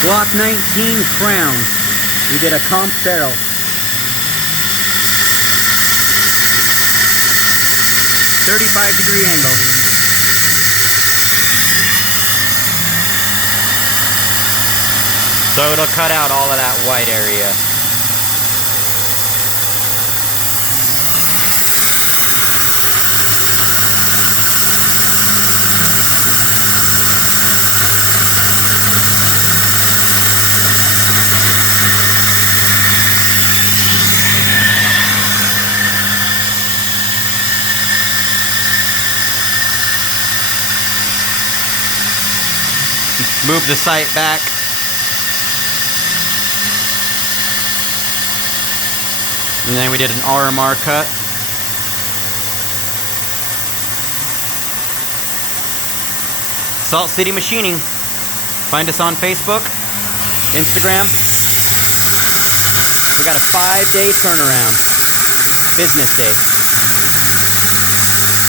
Glock 19 Crown. We did a comp barrel. .35-degree angle. So it'll cut out all of that white area. Move the sight back. And then we did an RMR cut. Salt City Machining. Find us on Facebook, Instagram. We got a 5-day turnaround. Business day.